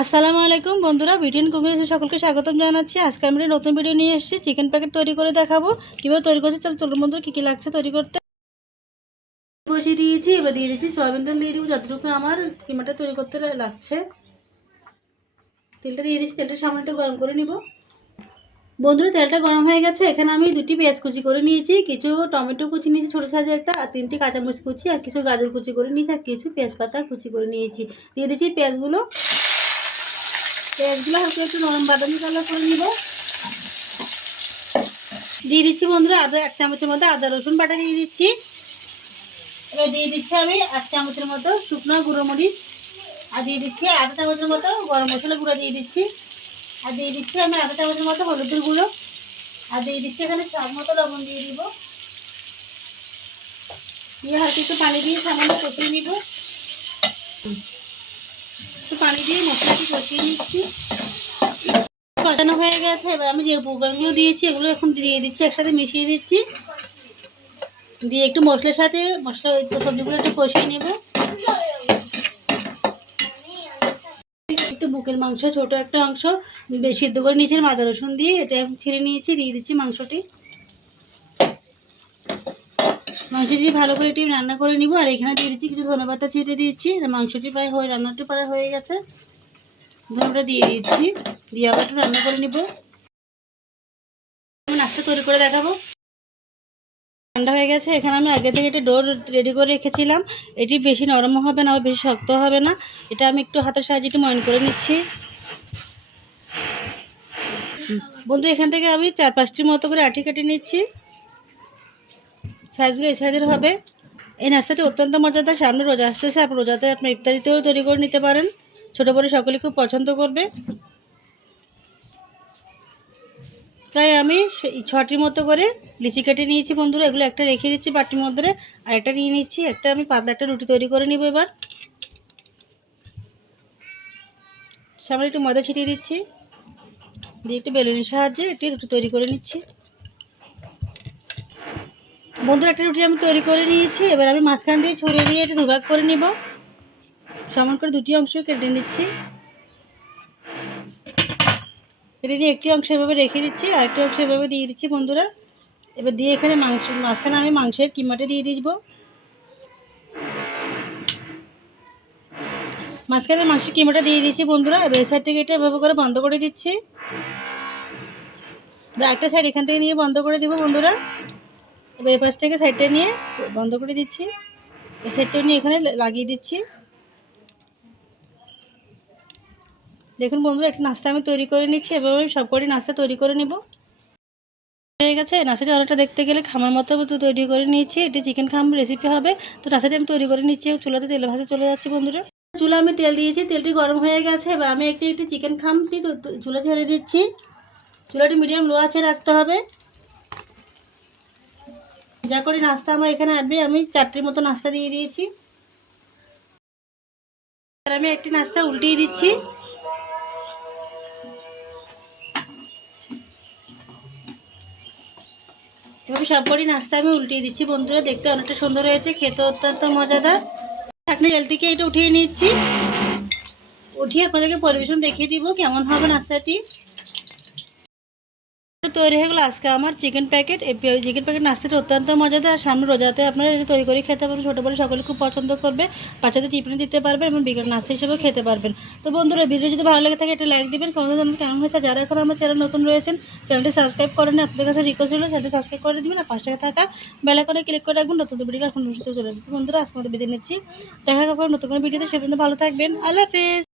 আসসালামু আলাইকুম বন্ধুরা, বিটিএন কংগ্রেসে সকলকে স্বাগতম জানাচ্ছি। আজকে একটা নতুন ভিডিও নিয়ে এসেছি চিকেন প্যাকেট তৈরি করে দেখাবো। কীভাবে তৈরি করছি, চলো চলুন বন্ধুরা, কী কী লাগছে তৈরি করতে? বসিয়ে দিয়েছি, এবার দিয়ে দিয়েছি সয়াবিন তেল, দিয়ে দিব যতটুকু আমার কিমাটা তৈরি করতে লাগছে। তেলটা দিয়ে দিয়েছি তেলটা সামনে একটু গরম করে নিব। বন্ধুরা, তেলটা গরম হয়ে গেছে, এখানে আমি দুটি পেঁয়াজ কুচি করে নিয়েছি, কিছু টমেটো কুচি নিয়েছি, ছোটো সাইজের একটা, আর তিনটি কাঁচামরিচ কুচি, আর কিছু গাজর কুচি করে নিয়েছি, আর কিছু পেঁয়াজ পাতা কুচি করে নিয়েছি। দিয়ে দিয়েছি পেঁয়াজগুলো পেঁয়াজগুলো হালকা একটু নরম বাদামি কালার করে নিব। দিয়ে দিচ্ছি বন্ধুরা আদা, এক চামচের মতো আদা, রসুন বাটা দিয়ে দিচ্ছি। এবার দিয়ে দিচ্ছি আমি এক চামচের মতো শুকনো গুঁড়ো মরিচ। আর দিয়ে দিচ্ছি আধা চামচের মতো গরম মশলা গুঁড়ো দিয়ে দিচ্ছি। আর দিয়ে দিচ্ছি আমি আধা চামচের মতো হলুদের গুঁড়ো। আর দিয়ে দিচ্ছি এখানে স্বাদ মতো লবণ দিয়ে দিব। দিয়ে হালকা একটু পানি দিয়ে সামান্য কষিয়ে নিব। একটু পানি দিয়ে মশলাটি কষিয়ে নিচ্ছি। কষানো হয়ে গেছে, এবার আমি যে উপকরণগুলো দিয়েছি, এগুলো এখন দিয়ে দিচ্ছি, একসাথে মিশিয়ে দিচ্ছি। দিয়ে একটু মশলার সাথে মশলা সবজিগুলো একটু কষিয়ে নেব। একটু বুকের মাংস, ছোট একটা অংশ বেশি সিদ্ধ করে নিয়েছি, মাদা রসুন দিয়ে, এটা এখন ছিঁড়ে নিয়েছি, দিয়ে দিচ্ছি মাংসটি। মাংসটি ভালো করে একটু রান্না করে নিব। আর এখানে দিয়ে দিচ্ছি কিছু ধনেপাতা ছিটে দিচ্ছি। মাংসটি প্রায় হয়ে, রান্নাটি প্রায় হয়ে গেছে। ধনেটা দিয়ে দিচ্ছি। দিয়ে আবার একটু রান্না করে নিব। নাস্তা তৈরি করে দেখাবো। ঠান্ডা হয়ে গেছে। এখানে আমি আগে থেকে একটা ডোর রেডি করে রেখেছিলাম। এটি বেশি নরম হবে না বেশি শক্ত হবে না। এটা আমি একটু হাতের সাহায্যে একটু ময়ন করে নিচ্ছি। বন্ধু, এখান থেকে আমি চার পাঁচটির মতো করে আটি কেটে নিচ্ছি। সাইজগুলো এই সাইজের হবে। এই নাস্তাটি অত্যন্ত মজাদার, সামনে রোজা আসতেছে, আপনি রোজাতে আপনি ইফতারিতেও তৈরি করে নিতে পারেন। ছোটো বড় সকলে খুব পছন্দ করবে। প্রায় আমি ছটির মতো করে লিচি কেটে নিয়েছি বন্ধুরা, এগুলো একটা রেখে দিচ্ছি বাটির মধ্যে, আর একটা নিয়ে নিচ্ছি, একটা আমি পাতলা একটা রুটি তৈরি করে নিব এবার। সামনে একটু ময়দা ছিটিয়ে দিচ্ছি, দিয়ে একটু বেলুনের সাহায্যে একটি রুটি তৈরি করে নিচ্ছি। বন্ধু, একটা রুটি আমি তৈরি করে নিয়েছি। এবার আমি মাঝখান দিয়ে ছড়িয়ে দিয়ে এটা দুভাগ করে নিব। সমান করে দুটি অংশ কেটে নিচ্ছি। কেটে নিয়ে একটি অংশ এভাবে রেখে দিচ্ছি আর একটি অংশ এভাবে দিয়ে দিচ্ছি বন্ধুরা। এবার দিয়ে এখানে মাংস, মাঝখানে আমি মাংসের কিমাটা দিয়ে দিব মাঝখানে মাংসের কিমাটা দিয়ে দিচ্ছি বন্ধুরা। এবার এই সাইড থেকে এটা এভাবে করে বন্ধ করে দিচ্ছি। একটা সাইড এখান থেকে নিয়ে বন্ধ করে দিব বন্ধুরা। এবার এই পাশ থেকে সাইডটা নিয়ে বন্ধ করে দিচ্ছি। সাইডটা নিয়ে এখানে লাগিয়ে দিচ্ছি। দেখুন বন্ধুরা, একটা নাস্তা আমি তৈরি করে নিচ্ছি। এবার আমি সব কটি নাস্তা তৈরি করে নিব। হয়ে গেছে। নাস্তাটি অনেকটা দেখতে গেলে খামার মতো তৈরি করে নিয়েছি। এটি চিকেন খাম রেসিপি হবে। তো নাস্তাটি আমি তৈরি করে নিচ্ছি। চুলাতে তেল ভাজা চলে যাচ্ছে বন্ধুরা। চুলা আমি তেল দিয়েছি। তেলটি গরম হয়ে গেছে। এবার আমি একটি একটি চিকেন খামটি চুলা ছেড়ে দিচ্ছি। চুলাটি মিডিয়াম লো আছে রাখতে হবে। যা করে নাস্তা আমার এখানে আসবে। আমি চারটির মতো নাস্তা দিয়ে দিয়েছি। আর আমি একটি নাস্তা উল্টিয়ে দিচ্ছি। এভাবে সব সবকটি নাস্তা আমি উল্টিয়ে দিচ্ছি। বন্ধুরা, দেখতে অনেকটা সুন্দর হয়েছে খেতে অত্যন্ত মজাদার। চাকনি তেল থেকে এটা উঠিয়ে নিচ্ছি। উঠিয়ে আপনাদেরকে পরিবেশন দেখিয়ে দিব কেমন হবে নাস্তাটি। তৈরি হয়ে গেলো আজকে আমার চিকেন প্যাকেট চিকেন প্যাকেট নাস্তাটা অত্যন্ত মজাদার। সামনে রোজাতে আপনারা এটা তৈরি করে খেতে পারবেন। ছোটো বড় সকলে খুব পছন্দ করবে। বাচ্চাদের টিফিনে দিতে পারবেন এবং বিকেল নাস্তা হিসেবেও খেতে পারবেন। তো বন্ধুরা ভিডিও যদি ভালো লেগে থাকে এটা লাইক দেবেন। কেমন জানেন কেমন হয়েছে। যারা এখন আমার চ্যানেল নতুন রয়েছেন চ্যানেলটি সাবস্ক্রাইব করেন আপনাদের কাছে রিকোয়েস্ট হলো চ্যানেলটি সাবস্ক্রাইব করে দিবেন। আর টাকা থাকা বেলাকনে ক্লিক করে রাখবেন, নতুন ভিডিও এখন চলে বন্ধুরা, আজকে মতো বিদায় নিচ্ছি। দেখা হবে নতুন কোনো ভিডিওতে সে পর্যন্ত ভালো থাকবেন। আল্লাহ হাফেজ।